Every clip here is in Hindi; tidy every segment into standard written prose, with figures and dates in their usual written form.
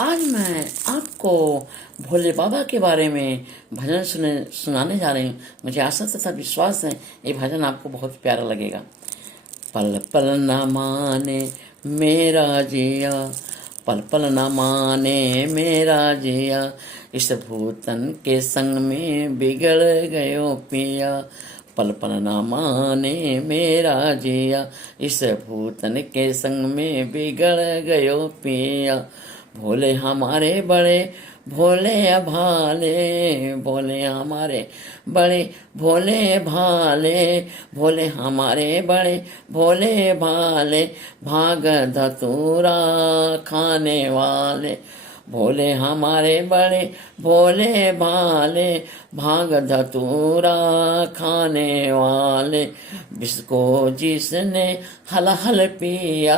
आज मैं आपको भोले बाबा के बारे में भजन सुनाने जा रही हूँ। मुझे आशा तथा विश्वास है ये भजन आपको बहुत प्यारा लगेगा। पल पल न माने मेरा जिया, पल पल न माने मेरा जिया, इस भूतन के संग में बिगड़ गयो पिया। पल पल न माने मेरा जिया, इस भूतन के संग में बिगड़ गयो पिया। भोले हमारे बड़े भोले भाले, भोले हमारे बड़े भोले भाले, भोले हमारे बड़े भोले भाले, भाग धतूरा खाने वाले। भोले हमारे बड़े भोले भाले, भाग धतूरा खाने वाले। विष को जिसने हल हल पिया,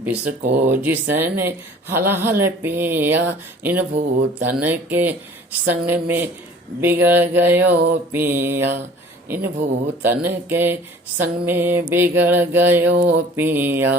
विष को जिसने हल हल पिया, इन भूतन के संग में बिगड़ गयो पिया। इन भूतन के संग में बिगड़ गयो पिया।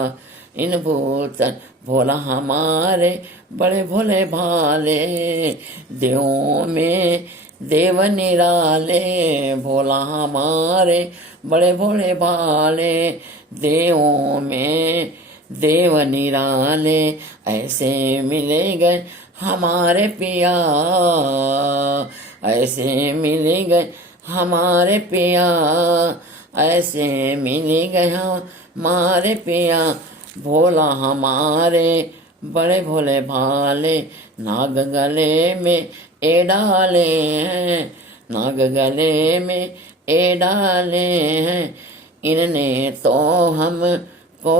इन भूतन भोला हमारे बड़े भोले भाले, देवों में देव निराले। भोला हमारे बड़े भोले भाले, देवों में देव निराले। ऐसे मिले गए हमारे पिया, ऐसे मिले गए हमारे पिया, ऐसे मिले गए हमारे पिया। भोला हमारे बड़े भोले भाले, नाग गले में ए डाले हैं, नाग गले में ए डाले हैं। इनने तो हमको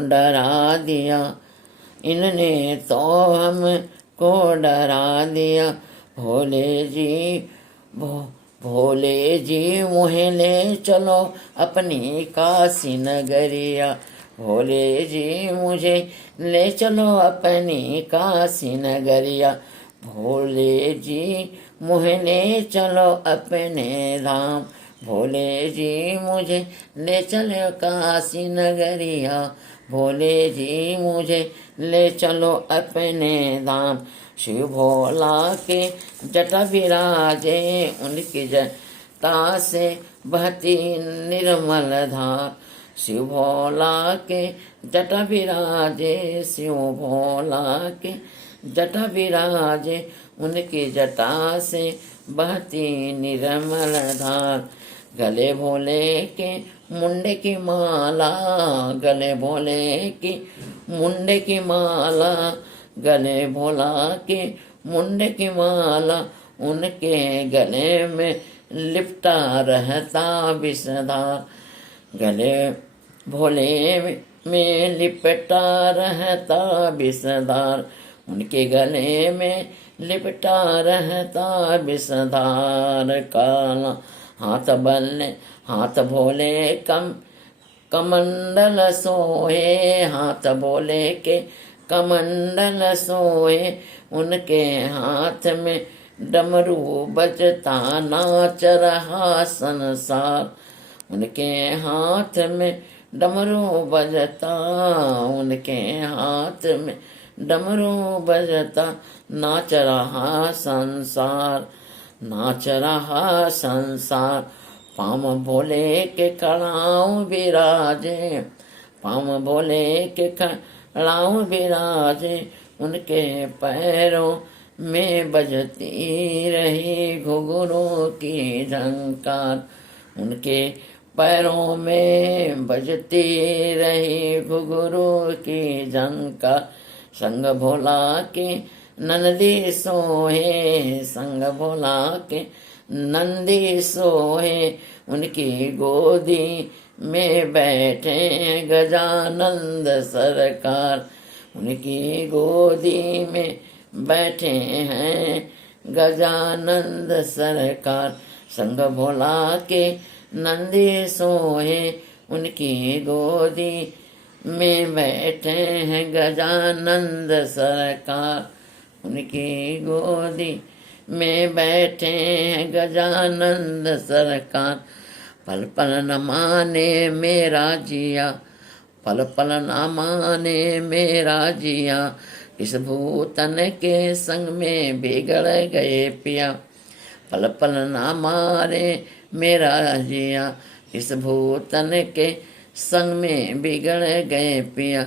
डरा दिया, इनने तो हमको डरा दिया। भोले जी भोले जी मुहे ले चलो अपनी काशी नगरिया। भोले जी मुझे ले चलो अपनी काशी नगरिया। भोले जी मुझे ले चलो अपने धाम, भोले जी मुझे ले चलो काशी नगरिया। भोले जी मुझे ले चलो अपने धाम। शिव भोला के जटा विराजे, उनकी जटा से बहती निर्मल धार। शिव भोला के जटा विराजे, शिव भोला के जटा विराजे, उनकी जटा से बहती निर्मल धार। गले भोले के मुंडे की माला, गले भोले की मुंडे की माला, गले भोला के मुंडे की माला। उनके गले में लिपटा रहता विषधार, गले भोले में लिपटा रहता विषधार। उनके गले में लिपटा रहता विषधार। काला हाथ बल्ले हाथ भोले कमंडल सोए, हाथ भोले के कमंडल सोए। उनके हाथ में डमरू बजता नाच रहा संसार। उनके हाथ में डमरू बजता, उनके हाथ में डमरू बजता नाच रहा संसार, नाच रहा संसार। पाम भोले के कड़ाऊ विराजे, पाम भोले के कड़ाऊ विराजे। उनके पैरों में बजती रही घुघुरों की झंकार, उनके पैरों में बजती रही घुघुरों की झंकार। संग भोला के नंदी सोहे, संग भोला के नंदी सोहे। उनकी गोदी में बैठे गजानंद सरकार, उनकी गोदी में बैठे हैं गजानंद सरकार। संग भोला के नंदी सोहे, उनकी गोदी में बैठे हैं गजानंद सरकार, उनकी गोदी में बैठे हैं गजानंद सरकार। पल पल न माने मेरा जिया, पल पल न माने मेरा जिया, इस भूतन के संग में बिगड़ गए पिया, पल पल ना मारे मेरा जिया। इस भूतन के संग में बिगड़ गए पिया,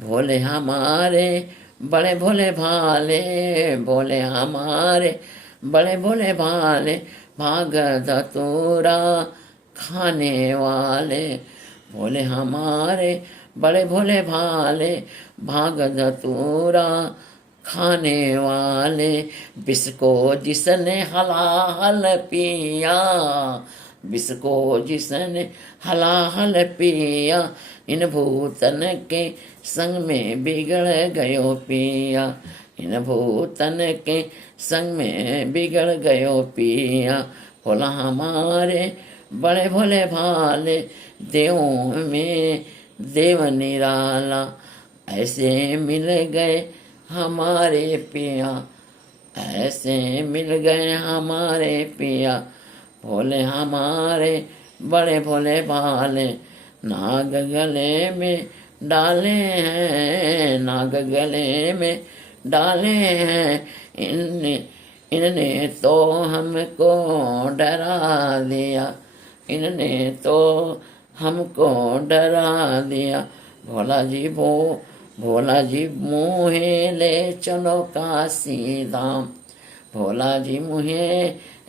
भोले हमारे बड़े भोले भाले, भोले हमारे बड़े भोले भाले, भाग धतूरा खाने वाले। भोले हमारे बड़े भोले भाले, भाग धतूरा खाने वाले। विष को जिसने हलाहल पिया, विष को जिसने हलाहल पिया, इन भूतन के संग में बिगड़ गयो पिया, इन भूतन के संग में बिगड़ गयो पिया। भोला हमारे बड़े भोले भाले, देवों में देव निराला, ऐसे मिल गए हमारे पिया, ऐसे मिल गए हमारे पिया। भोले हमारे बड़े भोले भाले, नाग गले में डाले हैं, नाग गले में डाले हैं, इनने तो हमको डरा दिया, इनने तो हमको डरा दिया। भोला जी मुहे ले चलो काशी धाम, भोला जी मुहे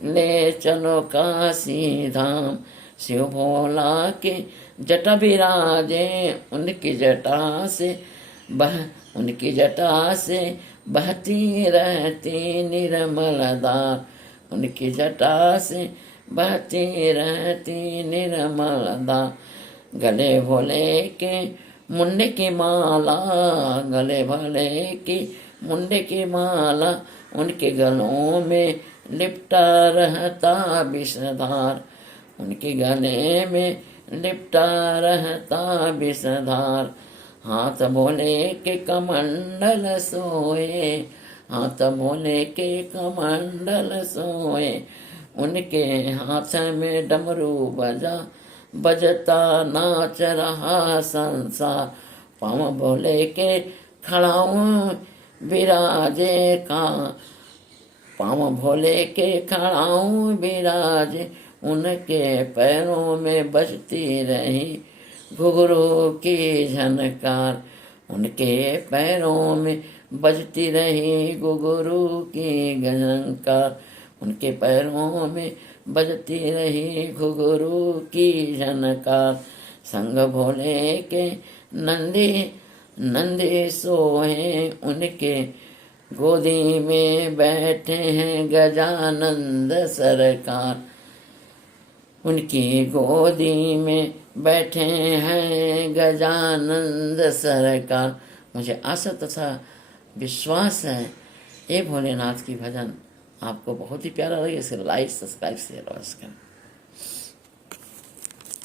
ले चलो काशी धाम। शिव भोला के जटा विराजे, उनकी जटा से बहती रहती निर्मल धार, उनकी जटा से बहती रहती निर्मल धार। गले भोले के मुंडे की माला, गले भोले की मुंडे की माला, उनके गलों में लिपटा रहता विषधार, उनके गले में लिपटा रहता विषधार। हाथ भोले के कमंडल सोए, हाथ भोले के कमंडल सोए, उनके हाथ में डमरू बजता नाच रहा संसार। पाँव भोले के खड़ाऊं विराजे का, पाँव भोले के खड़ाऊं विराजे, उनके पैरों में बजती रही घुघरू की झनकार, उनके पैरों में बजती रही घुघरू की झनकार, उनके पैरों में बजती रही घुघरू की झनकार। संग भोले के नंदी सोहे, उनके गोदी में बैठे हैं गजानंद सरकार, उनकी गोदी में बैठे हैं गजानंद सरकार। मुझे आशा तथा विश्वास है ये भोलेनाथ की भजन आपको बहुत ही प्यारा लगे। इसे लाइक सब्सक्राइब शेयर अवश्य करें।